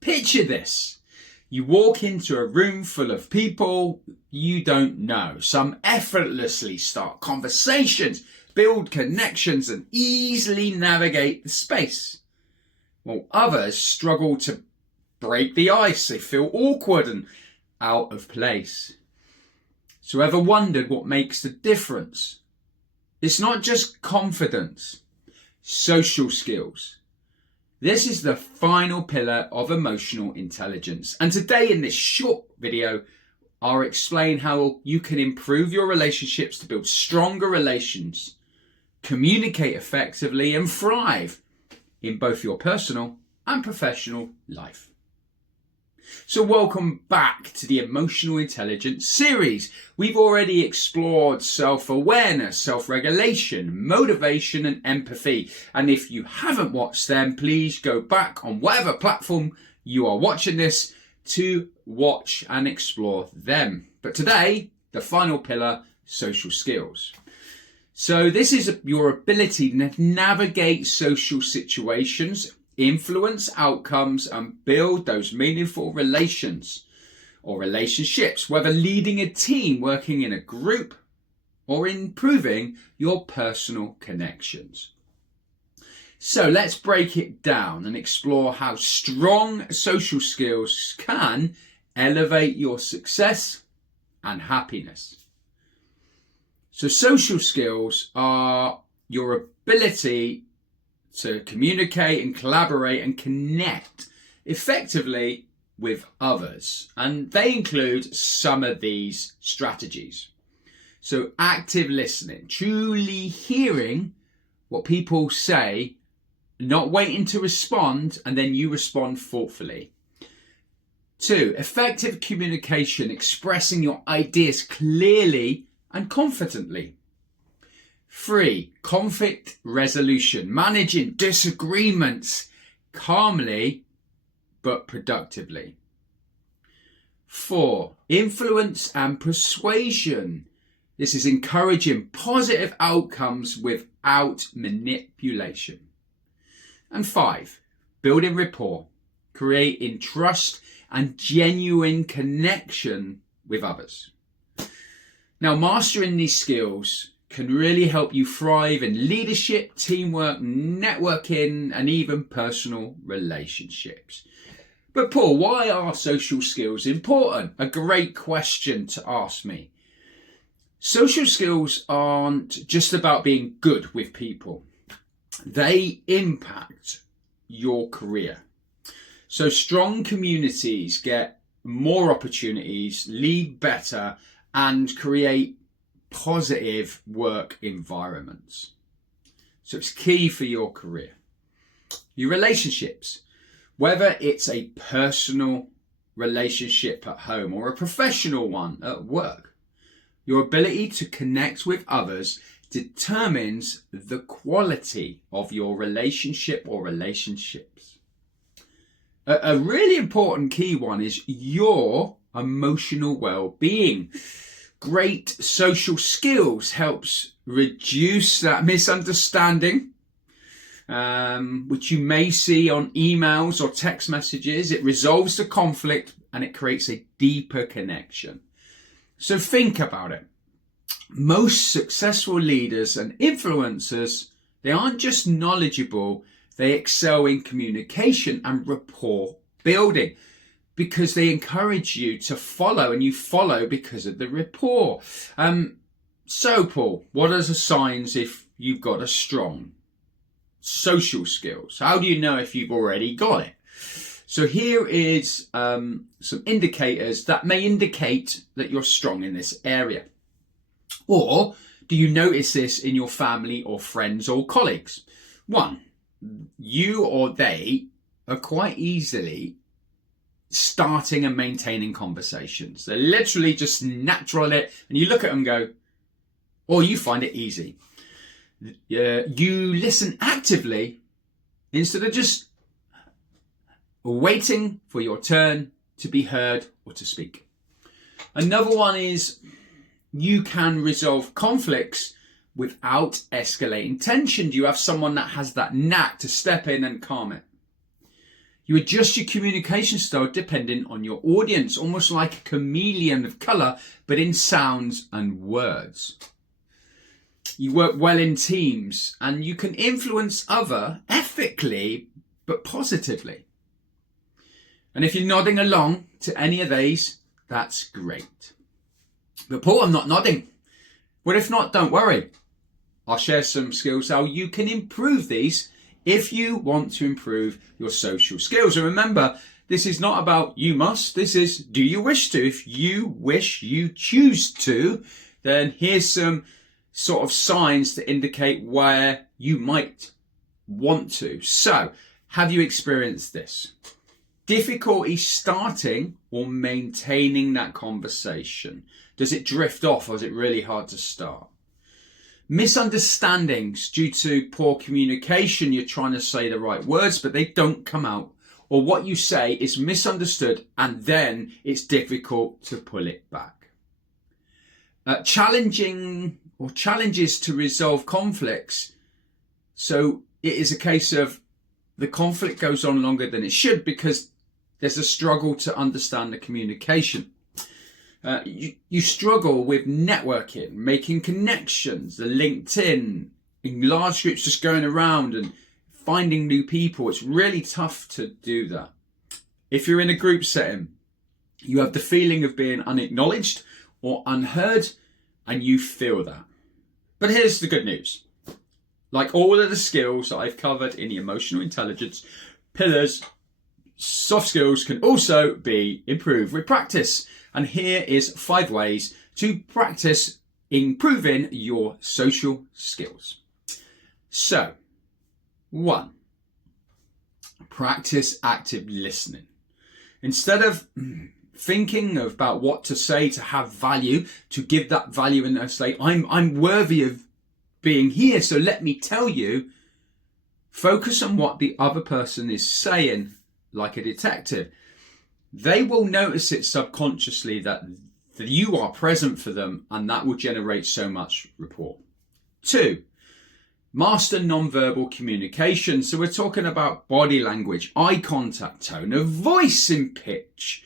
Picture this. You walk into a room full of people you don't know. Some effortlessly start conversations, build connections, and easily navigate the space. While others struggle to break the ice. They feel awkward and out of place. So ever wondered what makes the difference? It's not just confidence, social skills. This is the final pillar of emotional intelligence. And today in this short video, I'll explain how you can improve your relationships to build stronger relations, communicate effectively, and thrive in both your personal and professional life. So welcome back to the Emotional Intelligence series. We've already explored self-awareness, self-regulation, motivation, and empathy. And if you haven't watched them, please go back on whatever platform you are watching this to watch and explore them. But today, the final pillar, social skills. So this is your ability to navigate social situations, influence outcomes, and build those meaningful relations or relationships, whether leading a team, working in a group, or improving your personal connections. So let's break it down and explore how strong social skills can elevate your success and happiness. So social skills are your ability to communicate and collaborate and connect effectively with others. And they include some of these strategies. So active listening, truly hearing what people say, not waiting to respond, and then you respond thoughtfully. 2, effective communication, expressing your ideas clearly and confidently. 3, conflict resolution, managing disagreements calmly but productively. 4, influence and persuasion. This is encouraging positive outcomes without manipulation. And 5, building rapport, creating trust and genuine connection with others. Now, mastering these skills can really help you thrive in leadership, teamwork, networking, and even personal relationships. But Paul, why are social skills important? A great question to ask me. Social skills aren't just about being good with people. They impact your career. So strong communities get more opportunities, lead better, and create positive work environments. So it's key for your career. Your relationships, whether it's a personal relationship at home or a professional one at work, your ability to connect with others determines the quality of your relationship or relationships. A really important key one is your emotional well-being. Great social skills helps reduce that misunderstanding, which you may see on emails or text messages. It resolves the conflict and it creates a deeper connection. So think about it. Most successful leaders and influencers, they aren't just knowledgeable, they excel in communication and rapport building, because they encourage you to follow, and you follow because of the rapport. So Paul, what are the signs if you've got a strong social skills? How do you know if you've already got it? So here is some indicators that may indicate that you're strong in this area. Or do you notice this in your family or friends or colleagues? 1, you or they are quite easily starting and maintaining conversations. They're literally just natural at it, and you look at them and go, or you find it easy. You listen actively instead of just waiting for your turn to be heard or to speak. Another one is you can resolve conflicts without escalating tension. You have someone that has that knack to step in and calm it. You adjust your communication style depending on your audience, almost like a chameleon of colour, but in sounds and words. You work well in teams and you can influence others ethically, but positively. And if you're nodding along to any of these, that's great. But Paul, I'm not nodding. Well, if not, don't worry. I'll share some skills how you can improve these if you want to improve your social skills. And remember, this is not about you must, this is do you wish to. If you wish, you choose to, then here's some sort of signs to indicate where you might want to. So, have you experienced this? Difficulty starting or maintaining that conversation? Does it drift off or is it really hard to start? Misunderstandings due to poor communication. You're trying to say the right words, but they don't come out. Or what you say is misunderstood and then it's difficult to pull it back. Challenges to resolve conflicts. So it is a case of the conflict goes on longer than it should because there's a struggle to understand the communication. You struggle with networking, making connections, the LinkedIn, in large groups just going around and finding new people. It's really tough to do that. If you're in a group setting, you have the feeling of being unacknowledged or unheard, and you feel that. But here's the good news. Like all of the skills that I've covered in the emotional intelligence pillars, soft skills can also be improved with practice. And here is 5 ways to practice improving your social skills. So, 1, practice active listening. Instead of thinking about what to say to have value, to give that value and say, I'm worthy of being here, so let me tell you, focus on what the other person is saying like a detective. They will notice it subconsciously that you are present for them, and that will generate so much rapport. 2, master non-verbal communication. So we're talking about body language, eye contact, tone of voice and pitch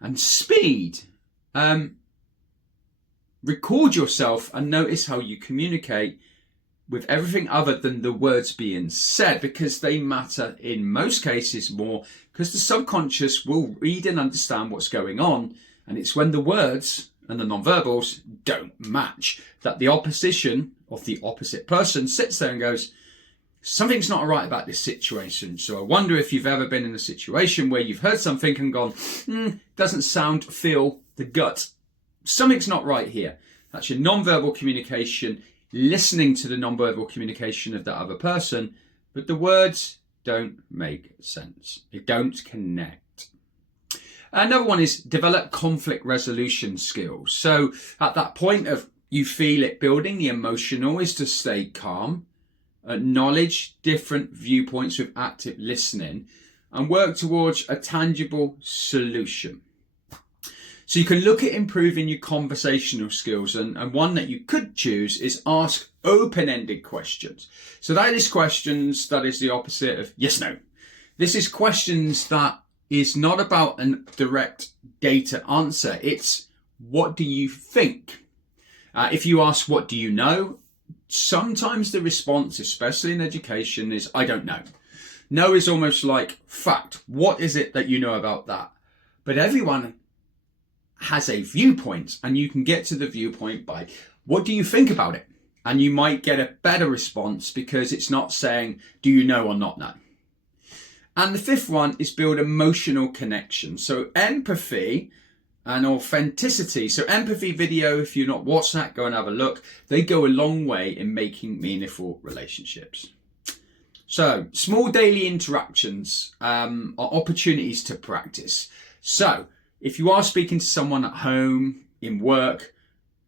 and speed. Record yourself and notice how you communicate with everything other than the words being said, because they matter in most cases more, because the subconscious will read and understand what's going on, and it's when the words and the non-verbals don't match that the opposition of the opposite person sits there and goes, something's not right about this situation. So I wonder if you've ever been in a situation where you've heard something and gone, doesn't sound, feel the gut. Something's not right here. That's your non-verbal communication, listening to the non-verbal communication of the other person, but the words don't make sense. They don't connect. Another one is develop conflict resolution skills. So at that point of you feel it building, the emotional is to stay calm, acknowledge different viewpoints with active listening, and work towards a tangible solution. So you can look at improving your conversational skills, and one that you could choose is ask open-ended questions. So that is questions that is the opposite of yes, no. This is questions that is not about a direct data answer. It's what do you think? If you ask what do you know, sometimes the response, especially in education, is I don't know. No is almost like fact. What is it that you know about that? But everyone has a viewpoint, and you can get to the viewpoint by what do you think about it? And you might get a better response because it's not saying do you know or not know. And the 5th one is build emotional connection. So empathy and authenticity. So empathy video, if you're not watched that, go and have a look. They go a long way in making meaningful relationships. So small daily interactions are opportunities to practice. So if you are speaking to someone at home, in work,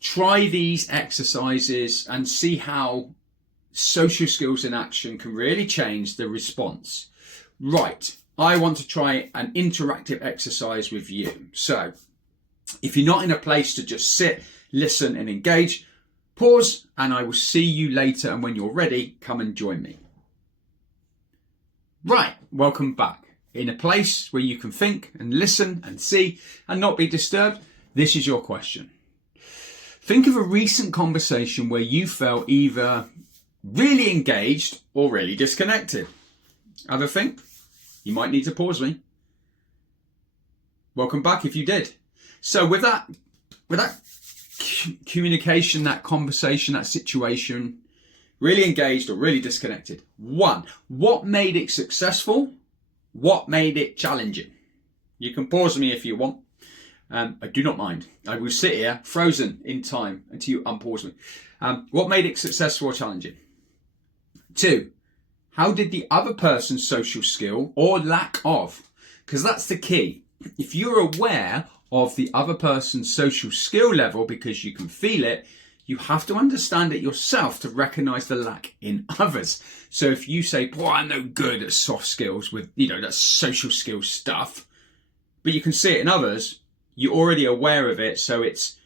try these exercises and see how social skills in action can really change the response. Right, I want to try an interactive exercise with you. So if you're not in a place to just sit, listen and engage, pause, and I will see you later. And when you're ready, come and join me. Right, welcome back. in a place where you can think and listen and see and not be disturbed, this is your question. Think of a recent conversation where you felt either really engaged or really disconnected. Have a think. You might need to pause me. Welcome back if you did. So with that communication, that conversation, that situation, really engaged or really disconnected. 1, what made it successful? What made it challenging? You can pause me if you want. I do not mind. I will sit here frozen in time until you unpause me. What made it successful or challenging? 2, how did the other person's social skill or lack of? Because that's the key. If you're aware of the other person's social skill level because you can feel it, you have to understand it yourself to recognize the lack in others. So if you say, boy, I'm no good at soft skills with, that social skills stuff, but you can see it in others, you're already aware of it. So it's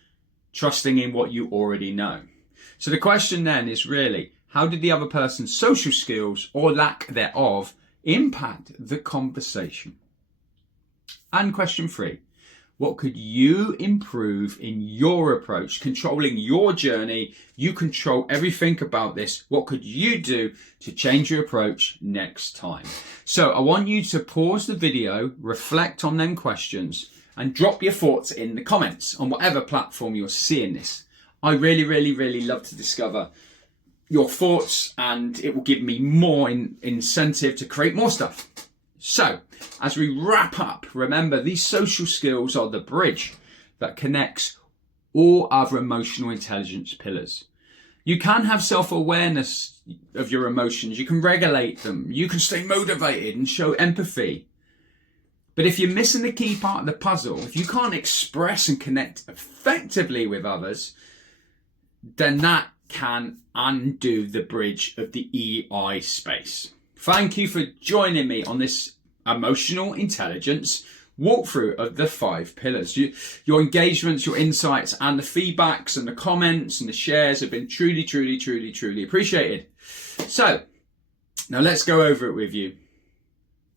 trusting in what you already know. So the question then is really, how did the other person's social skills or lack thereof impact the conversation? And question 3, what could you improve in your approach, controlling your journey? You control everything about this. What could you do to change your approach next time? So I want you to pause the video, reflect on them questions, and drop your thoughts in the comments on whatever platform you're seeing this. I really, really, really love to discover your thoughts, and it will give me more incentive to create more stuff. So, as we wrap up, remember these social skills are the bridge that connects all other emotional intelligence pillars. You can have self-awareness of your emotions. You can regulate them. You can stay motivated and show empathy. But if you're missing the key part of the puzzle, if you can't express and connect effectively with others, then that can undo the bridge of the EI space. Thank you for joining me on this emotional intelligence walkthrough of the 5 pillars. Your engagements, your insights, and the feedbacks and the comments and the shares have been truly, truly, truly, truly appreciated. So now let's go over it with you.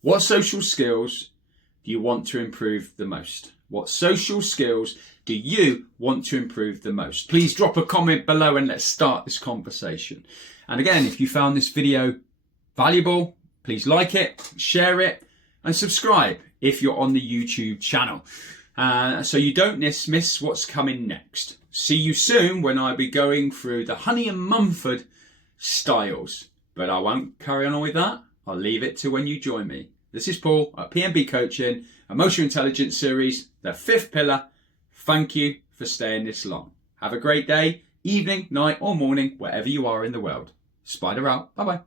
What social skills do you want to improve the most? What social skills do you want to improve the most? Please drop a comment below and let's start this conversation. And again, if you found this video valuable, please like it, share it, and subscribe if you're on the YouTube channel, so you don't miss what's coming next. See you soon when I'll be going through the Honey and Mumford styles. But I won't carry on with that. I'll leave it to when you join me. This is Paul at PMB Coaching, Emotional Intelligence Series, the 5th pillar. Thank you for staying this long. Have a great day, evening, night, or morning, wherever you are in the world. Spider out. Bye-bye.